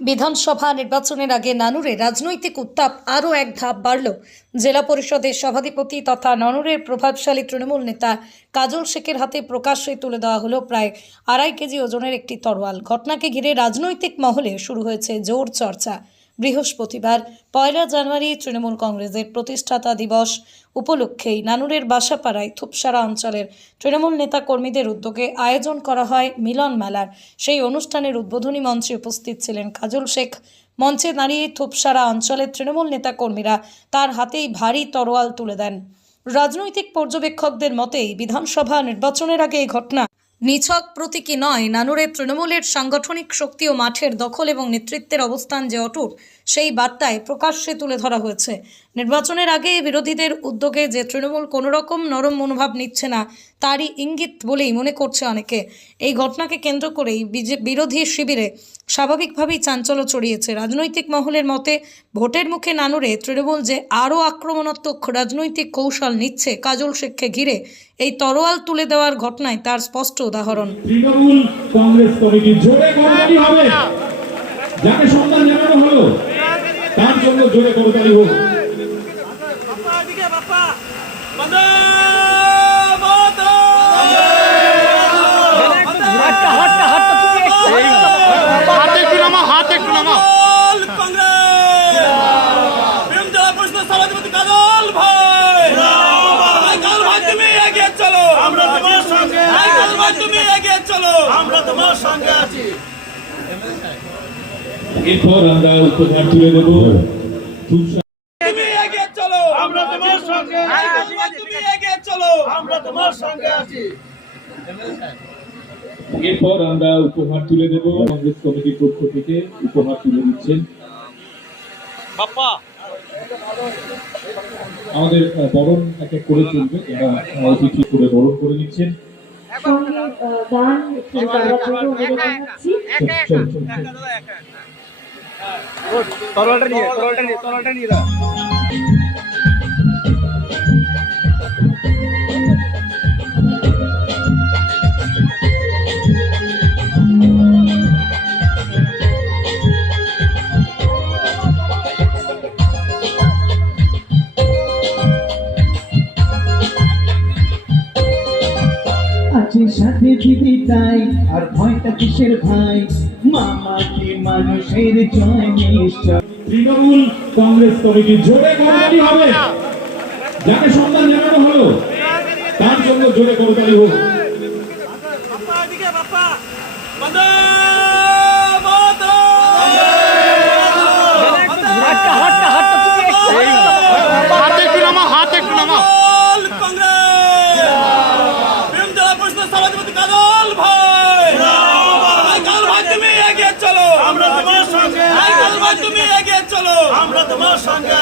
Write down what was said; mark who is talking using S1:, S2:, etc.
S1: বিধানসভা নির্বাচনের আগে নানুরে রাজনৈতিক উত্তাপ আরও এক ধাপ বাড়ল। জেলা পরিষদের সভাধিপতি তথা ননুরের প্রভাবশালী তৃণমূল নেতা কাজল শেখের হাতে প্রকাশ্যে তুলে দেওয়া হলো প্রায় আড়াই কেজি ওজনের একটি তরোয়াল। ঘটনাকে ঘিরে রাজনৈতিক মহলে শুরু হয়েছে জোর চর্চা। বৃহস্পতিবার, পয়লা জানুয়ারি তৃণমূল কংগ্রেসের প্রতিষ্ঠাতা দিবস। উপলক্ষেই নানুরের বাসাপাড়ায় থুপসারা অঞ্চলের তৃণমূল নেতা কর্মীদের উদ্যোগে আয়োজন করা হয় মিলন মেলার। সেই অনুষ্ঠানের উদ্বোধনী মঞ্চে উপস্থিত ছিলেন কাজল শেখ। মঞ্চে দাঁড়িয়ে থুপসারা অঞ্চলের তৃণমূল নেতা কর্মীরা তার হাতেই ভারী তরোয়াল তুলে দেন। রাজনৈতিক পর্যবেক্ষকদের মতেই বিধানসভা নির্বাচনের আগে এই ঘটনা নিছক প্রতীকী নয়। নানুরে তৃণমূলের সাংগঠনিক শক্তি ও মাঠের দখল এবং নেতৃত্বের অবস্থান যে অটুট, সেই বার্তায় প্রকাশ্যে তুলে ধরা হয়েছে। নির্বাচনের আগে বিরোধীদের উদ্যোগে যে তৃণমূল কোনো রকম নরম মনোভাব নিচ্ছে না, তারই ইঙ্গিত বলেই মনে করছে অনেকে। এই ঘটনাকে কেন্দ্র করেই বিরোধী শিবিরে স্বাভাবিকভাবেই চাঞ্চল্য ছড়িয়েছে। রাজনৈতিক মহলের মতে, ভোটের মুখে নানুরে তৃণমূল যে আরও আক্রমণাত্মক রাজনৈতিক কৌশল নিচ্ছে কাজল শেখকে ঘিরে, এই তরোয়াল তুলে দেওয়ার ঘটনায় তার স্পষ্ট উদাহরণ।
S2: তৃণমূল কংগ্রেস তার জন্য জোরে
S3: এদিকে বাপ্পা বন্দে
S4: হাত একটু নামা হাত একটু নামা
S3: কংগ্রেস। ভীম জেলা পরিষদের সভাধিপতি কাজল ভাই। ভাই কাজল ভাই তুমি এগিয়ে চলো। আমরা তোমার সঙ্গে ভাই কাজল ভাই তুমি এগিয়ে চলো। আমরা তোমার সঙ্গে আছি।
S2: এরপর আমরা উপহার তুলে দেব খুব
S3: তুমি এগিয়ে চলো আমরা তোমার সঙ্গে ভাই তুমি এগিয়ে চলো। আমরা তোমার সঙ্গে আছি।
S2: এরপর আমরা উপহার তুলে দেব কংগ্রেস কমিটির পক্ষ থেকে। উপহার তুলে দিচ্ছেন
S3: বাপ্পা।
S2: আমাদের বরণ এক এক করে চলবে। এরা অতিথি করে বরণ করে নিচ্ছেন।
S3: তরলটা নিয়ে তরলটা নিয়ে তরলটা নিয়ে
S5: সাথে যদি তাই আর ভয়টা কিসের ভাই? মামা কি মানুষের জয় নিশ্চয়
S2: তৃণমূল কংগ্রেস কমিটি জোরে করতালি হবে। যাকে সন্ধান জানানো হলো তার জন্য জোরে করতালি হোক।
S3: বাপ্পা এদিকে বাপ্পা বন্দে মাতরম হাতটা হাতটা হাতটা তুমি
S4: হাত একটু নামা হাত একটু নামা
S3: কংগ্রেস ভীম জেলা পরিষদের সভাধিপতি কাজল ভাই ভাই কাজল ভাই তুমি এগিয়ে চলো। আমরা তোমার সঙ্গে